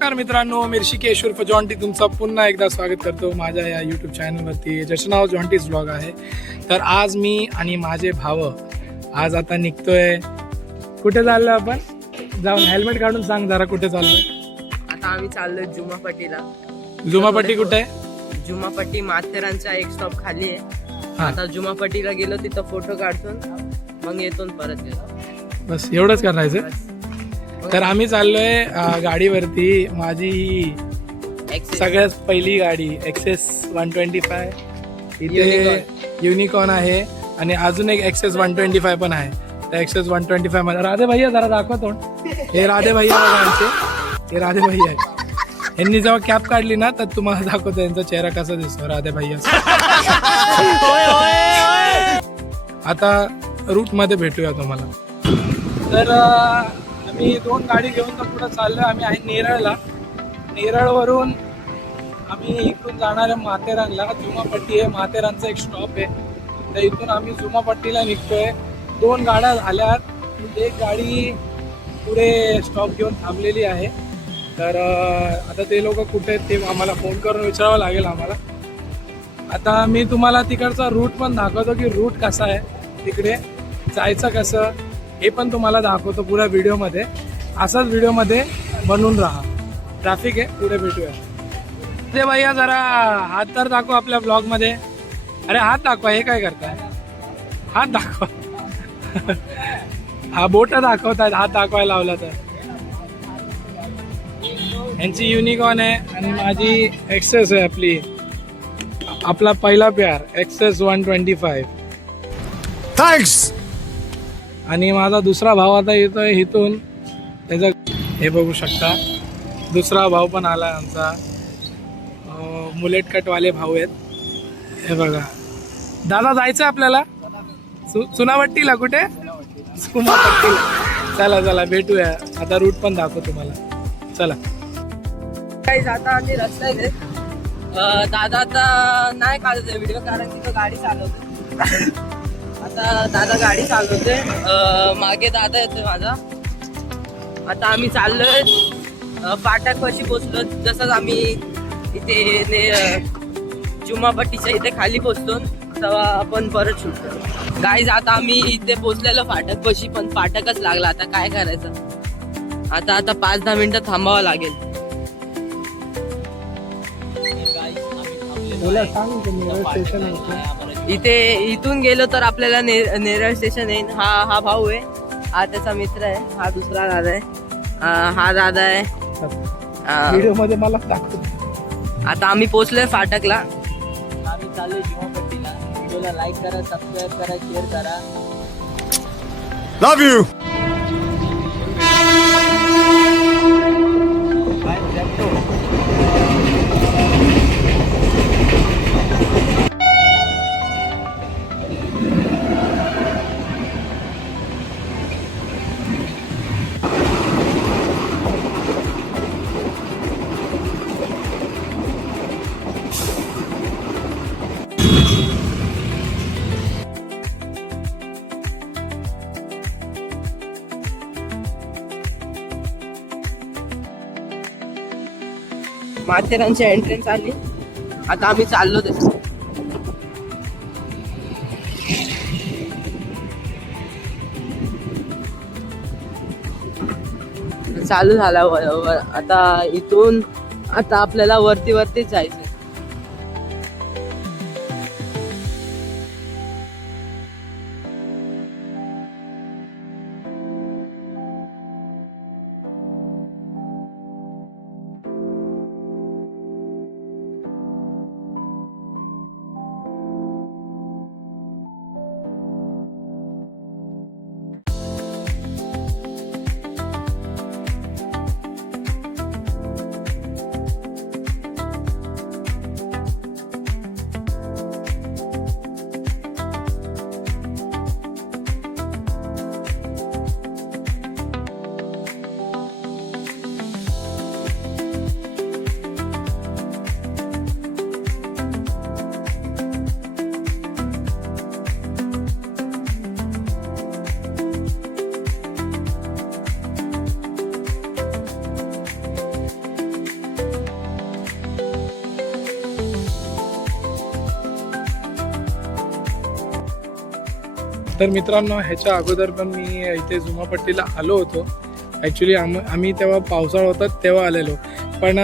नमस्कार मित्रांनो, मी ऋषिकेश उर्फ जॉन्टी तुमचं पुन्हा एकदा स्वागत करतो माझ्या या यूट्यूब चॅनलवरती, ज्याचं नाव जॉन्टीज ब्लॉग आहे. तर आज मी आणि माझे भाव आज आता निघतोय. कुठे चाललोय आपण? जाऊन हेल्मेट काढून सांग जरा, कुठे चाललोय? आता आम्ही चाललोय जुमापट्टीला. जुमापट्टी कुठे आहे? जुमापट्टी माथेरानचा एक स्टॉप खाली आहे. आता जुमापट्टीला गेलो, तिथं फोटो काढतो, मग येतो परत येतो. बस एवढंच करायचं. तर आम्ही चाललोय गाडीवरती. माझी सगळ्यात पहिली गाडी एक्सेस 125 इथे युनिकॉर्न आहे आणि अजून एक एक्सेस 125 पण आहे. त्या एक्सेस 125 मध्ये राधे भैया जरा दाखवा तोंड. हे राधे भैया बघा आमचे, हे राधे भैया आहे. यांनी जेव्हा कॅप काढली ना तर तुम्हाला दाखवतो यांचा चेहरा कसा दिसतो राधे भैया. आता रूट मध्ये भेटूया तुम्हाला. तर आम्ही दोन गाडी घेऊन तर पुढे चाललोय. आम्ही आहे नेरळला. नेरळवरून आम्ही इकडून जाणार आहे माथेरानला. जुमापट्टी आहे, माथेरानचा एक स्टॉप आहे. तर इथून आम्ही जुमापट्टीला निघतोय. दोन गाड्या झाल्यात, एक गाडी पुढे स्टॉप घेऊन थांबलेली आहे. तर आता ते लोक कुठे आहेत ते आम्हाला फोन करून विचारावं लागेल आम्हाला. आता मी तुम्हाला तिकडचा रूट पण दाखवतो की रूट कसा आहे, तिकडे जायचं कसं हे पण तुम्हाला दाखवतो पुऱ्या व्हिडिओमध्ये. असाच व्हिडिओमध्ये बनवून राहा. ट्रॅफिक आहे, पुढे भेटूया. ते भैया जरा हात तर दाखवा आपल्या ब्लॉगमध्ये. अरे हात दाखवा, हे काय करताय? हात दाखवा. हा बोट दाखवतायत, हात दाखवायला लावला तर. यांची युनिकॉर्न आहे आणि माझी एक्सेस आहे आपली, आपला पहिला प्यार एक्सेस 125. थँक्स. आणि माझा दुसरा भाव आता येतोय इथून. त्याचं हे बघू शकता, दुसरा भाव पण आला आमचा. मुलेट कटवाले भाऊ आहेत. हे बघा दादा, जायचं आपल्याला चुनावट्टीला. कुठे? चुनावट्टीला. चला चला भेटूया. आता रूट पण दाखव तुम्हाला. चला. काही जाता आम्ही रस्त्यात. दादा आता नाही काढतोय व्हिडिओ, कारण की तो गाडी चालवतो. आता दादा गाडी चालवते, मागे दादा येतोय माझा. आता आम्ही चाललोय फाटकपाशी पोचलो. जसंच आम्ही इथे जुमापट्टीच्या इथे खाली पोचतो तेव्हा आपण परत सुटतो. गाईज आता आम्ही इथे पोचलेलो फाटकपाशी, पण फाटकच लागला. आता काय करायचं? आता 5-10 मिनिटं थांबावं लागेल. इथे इथून गेलो तर आपल्याला नेरळ स्टेशन येईल. हा भाऊ आहे, हा त्याचा मित्र आहे, हा दुसरा दादा आहे, हा दादा आहे. व्हिडिओ मध्ये मला दाखव. आता आम्ही पोहोचलोय फाटकला. आम्ही चाललोय जुमापट्टीला. व्हिडिओला लाईक करा, सबस्क्राईब करा, शेअर करा. Love you. माथेरानची एंट्रन्स आली. आता आम्ही चाललो तसं. चालू झाला. आता इथून आता आपल्याला वरतीच जायचं. तर मित्रांनो, ह्याच्या अगोदर पण मी इथे जुमापट्टीला आलो होतो. ॲक्च्युली आम्ही तेव्हा पावसाळा होता तेव्हा आलेलो. पण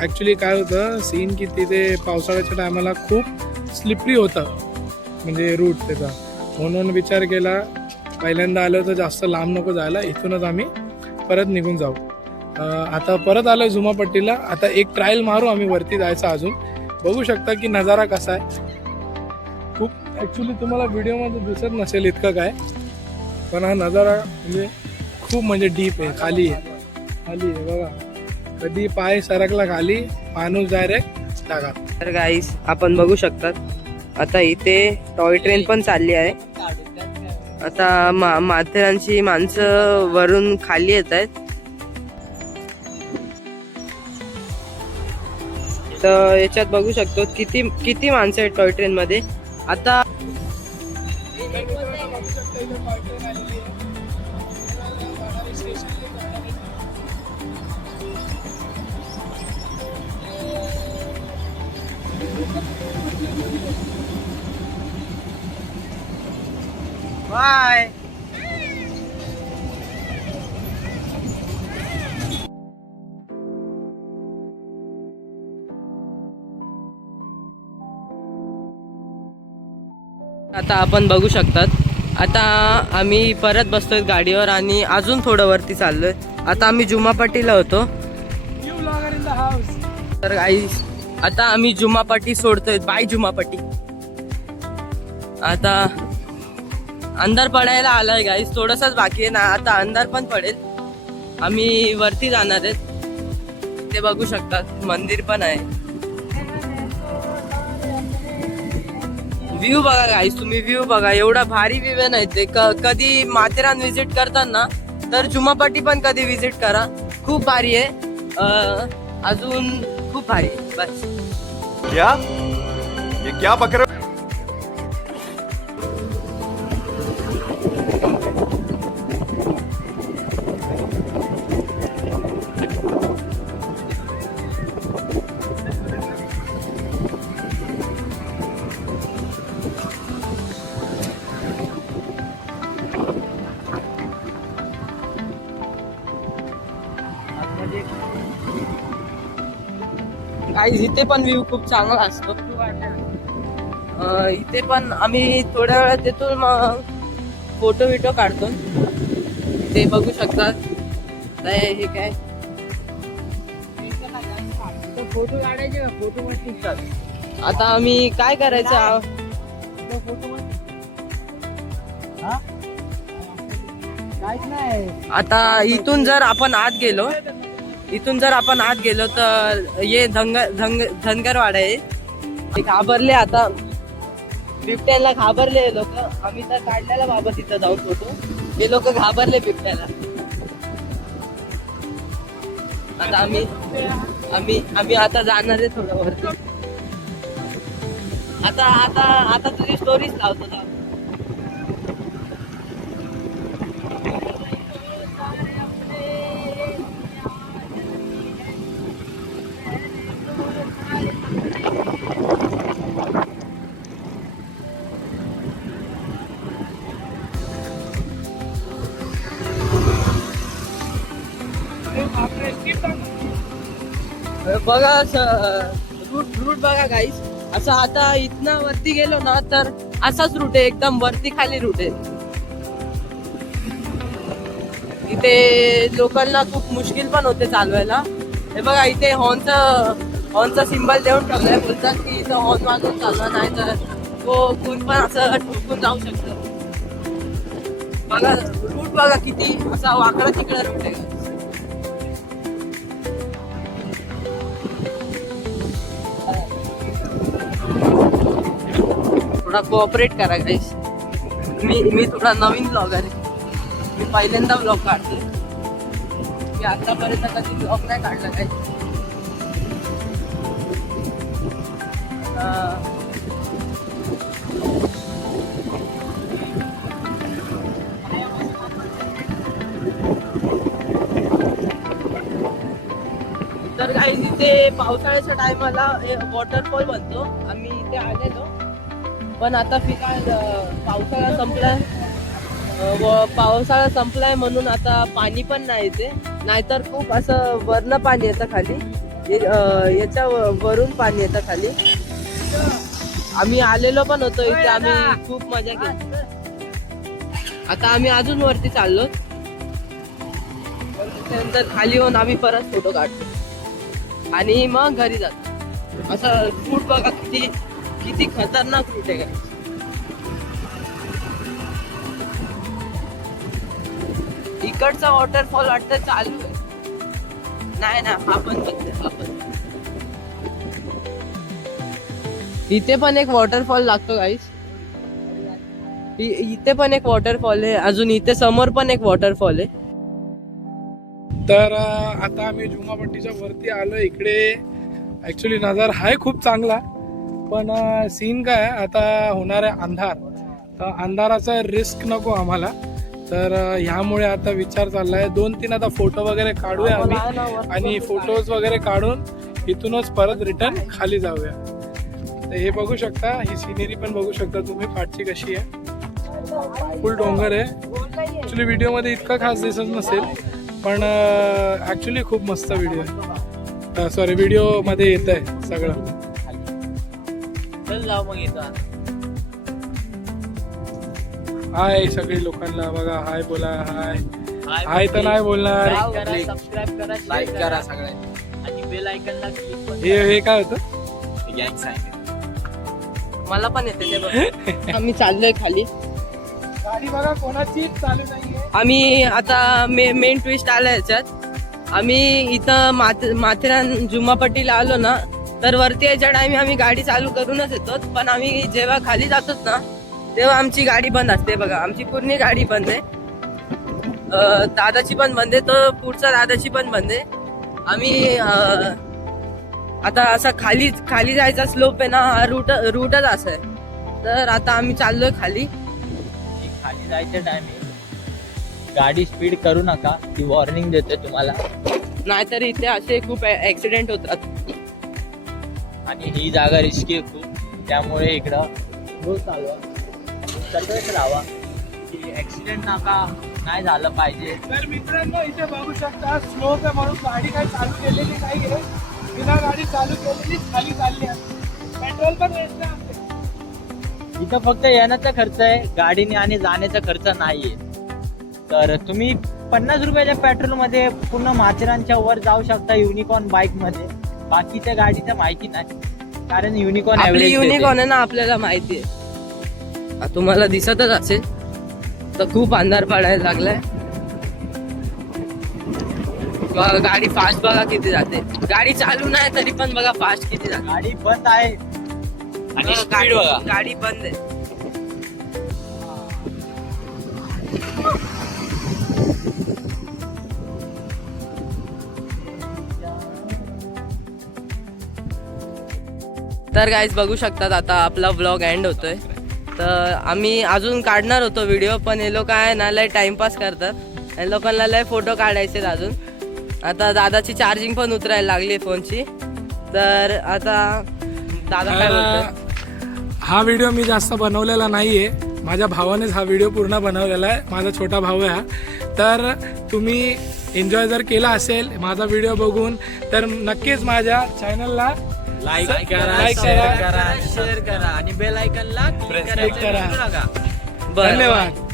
ॲक्च्युली काय होतं सीन की तिथे पावसाळ्याच्या टायमाला खूप स्लिपरी होतं म्हणजे रूट त्याचा. म्हणून विचार केला पहिल्यांदा आलो तर जास्त लांब नको जायला, इथूनच आम्ही परत निघून जाऊ. आता परत आलो जुमापट्टीला. आता एक ट्रायल मारू आम्ही वरती जायचं. अजून बघू शकता की नजारा कसा आहे. खूप ॲक्च्युली तुम्हाला व्हिडिओमध्ये दिसत नसेल इतकं काय, पण हा नजारा खूप डीप आहे. खाली आहे बघा. कधी पाय सरकला खाली माणूस डायरेक्ट जागा. तर गाईस आपण बघू शकतात आता इथे टॉय ट्रेन पण चालली आहे. आता माथेरानची माणसं वरून खाली येत आहेत. तर याच्यात बघू शकतो किती माणसं आहेत टॉय ट्रेन मध्ये. आता बाय. आता आपण बघू शकतात आता आम्ही परत बसतोय गाडीवर आणि अजून थोडं वरती चाललोय. आता आम्ही जुमापट्टीला होतो. तर गाईस आता आम्ही जुमापट्टी सोडतोय. बाय जुमापट्टी. आता अंधार पडायला आलाय गाईस, थोडंसंच बाकी आहे ना. आता अंधार पण पडेल. आम्ही वरती जाणार आहेत. ते बघू शकतात मंदिर पण आहे. व्ह्यू बघा गाईस, तुम्ही व्ह्यू बघा. एवढा भारी व्ह्यू आहे नाही ते. कधी माथेरान विजिट करताना तर जुमापट्टी पण कधी विजिट करा. खूप भारी आहे. अजून खूप भारी आहे. बस क्या ये क्या बक रहे हो? गाईस इथे पण व्ह्यू खूप चांगला असतो. इथे पण आम्ही थोड्या वेळात येतो, मग फोटो विटो काढतो. ते बघू शकतात. हे काय फोटो काढायचे का? फोटो मध्ये आता आम्ही काय करायचं. आता इथून जर आपण आत गेलो तर हे धनगरवाडा आहे. ते घाबरले. आता बिबट्याला घाबरले लोक. आम्ही तर काढलेला बाबा तिथं जाऊन फोटो. हे लोक घाबरले बिबट्याला. आता आम्ही आता जाणार आहे थोडं वरती. आता तुझी स्टोरीच लावतो. बघा रूट बघा गाईस. असं आता इथनं वरती गेलो ना तर असाच रूट आहे. एकदम वरती खाली रूट आहे. इथे लोकांना खूप मुश्किल पण होते चालवायला. हे बघा इथे हॉर्नचा सिम्बल देऊन ठेवलाय. बोलतात की इथं हॉर्न वाजवून चालवा, नाही तर कोण पण असं ठोकून जाऊ शकतं. बघा रूट बघा किती असा वाकडा तिकडा रूट आहे. थोडा कोऑपरेट करा गाईस. मी थोडा नवीन ब्लॉगर आहे. मी पहिल्यांदा ब्लॉग काढतोय. मी आतापर्यंत कधी ब्लॉग नाही काढला काय. तर गाईस इथे पावसाळ्याच्या टायमाला वॉटरफॉल बनतो. आम्ही इथे आलेलो. पण आता फिलहाल पावसाळा संपलाय. पावसाळा संपलाय म्हणून आता पाणी पण नाही येते, नाहीतर खूप असं वरनं पाणी येतं खाली. याच्या वरून पाणी येतं खाली. आम्ही आलेलो पण होतो इथे, आम्ही खूप मजा केली. आता आम्ही अजून वरती चाललो, त्यानंतर खाली येऊन आम्ही परत फोटो काढतो आणि मग घरी जातो. असं रूट बघा किती किती खतरनाक रूट आहे. काय इकडचा वॉटरफॉल वाटतं चालू आहे. नाही ना, हा पण इथे पण एक वॉटरफॉल लागतो गाईस. इथे पण एक वॉटरफॉल आहे, अजून इथे समोर पण एक वॉटरफॉल आहे. तर आता आम्ही जुमापट्टीच्या वरती आलो. इकडे ऍक्च्युली नजारा आहे खूप चांगला, पण सीन काय आता होणार आहे अंधार. तर अंधाराचा रिस्क नको आम्हाला, तर ह्यामुळे आता विचार चाललाय 2-3 आता फोटो वगैरे काढूया आम्ही, आणि फोटोज वगैरे काढून इथूनच परत रिटर्न खाली जाऊया. तर हे बघू शकता, ही सिनेरी पण बघू शकता तुम्ही पाठची कशी आहे. फुल डोंगर आहे. ऍक्च्युली व्हिडिओमध्ये इतका खास दिसत नसेल, पण ऍक्च्युली खूप मस्त व्हिडिओ आहे. सॉरी, व्हिडिओ मध्ये येत आहे सगळं. चल जाऊ मग इथं. हाय सगळी लोकांना बघा, हाय बोला. हाय तर नाही बोलणार. सबस्क्राईब करा, लाईक करा सगळ्यांनी, आणि बेल आयकॉनला क्लिक करा. हे काय होतं? मला पण येते ते बघ. आम्ही चाललोय खाली. गाडी बघा कोणाची चालू नाहीये. आम्ही आता मेन ट्विस्ट आला याच्यात. आम्ही इथं माथेरान जुमापट्टीला आलो ना, तर वरती यायच्या टाइम आम्ही गाडी चालू करूनच येतो, पण आम्ही जेव्हा खाली जातो ना तेव्हा आमची गाडी बंद असते. बघा, आमची पूर्ण गाडी बंद आहे. दादाची पण बंद आहे, तो पुढचा दादाची पण बंद आहे. आम्ही आता असा खाली जायचा स्लोप आहे ना, हा रूटच असा आहे. तर आता आम्ही चाललोय खाली. खाली जायच्या टायमिंग गाडी स्पीड करू नका, ती वॉर्निंग देते तुम्हाला. नाहीतर इथे असे खूप ऍक्सिडेंट होतात, आणि ही जागा रिस्की आहे खूप, त्यामुळे इकडं रोज चालवा, सतर्क राहावा की ऍक्सिडेंट नाही झालं पाहिजे. तर मित्रांनो, इथे बघू शकता स्लोप आहे म्हणून गाडी काही चालू केलेली नाहीये. बिना गाडी चालू केलेली खाली चालली आहे. पेट्रोल पण वेस्ट आहे. इथं फक्त येण्याचा खर्च आहे, गाडीने आणि जाण्याचा खर्च नाहीये. तर तुम्ही 50 रुपयाच्या पेट्रोल मध्ये पूर्ण माथेरानच्या वर जाऊ शकता युनिकॉर्न बाईक मध्ये. बाकीच्या गाडीचं माहिती नाही, कारण युनिकॉर्न आपली युनिकॉर्न आहे ना, आपल्याला माहिती आहे. तुम्हाला दिसतच असेल. तर खूप अंधार पडायला लागलाय. बघा गाडी फास्ट, बघा किती जाते. गाडी चालू नाही तरी पण बघा फास्ट किती जाते. गाडी बंद आहे आणि स्पीड बघा. गाडी बंद आहे. तर गाईज बघू शकतात, आता आपला व्लॉग एंड होतोय. तर आम्ही अजून काढणार होतो व्हिडिओ, पण हे लोक आहे ना लय टाइमपास करतात. या लोकांना लय फोटो काढायचे अजून. आता दादाची चार्जिंग पण उतरायला लागली फोनची. तर आता दादा काय बोलतोय? हा व्हिडिओ मी जास्त बनवलेला नाहीये, माझ्या भावानेच हा व्हिडिओ पूर्ण बनवलेला आहे. माझा छोटा भाऊ आहे हा. तर तुम्ही एन्जॉय जर केला असेल माझा व्हिडिओ बघून, तर नक्कीच माझ्या चॅनलला लाईक करा, शेअर करा आणि बेल आयकॉनला क्लिक करा. करायचं विसरू नका. धन्यवाद.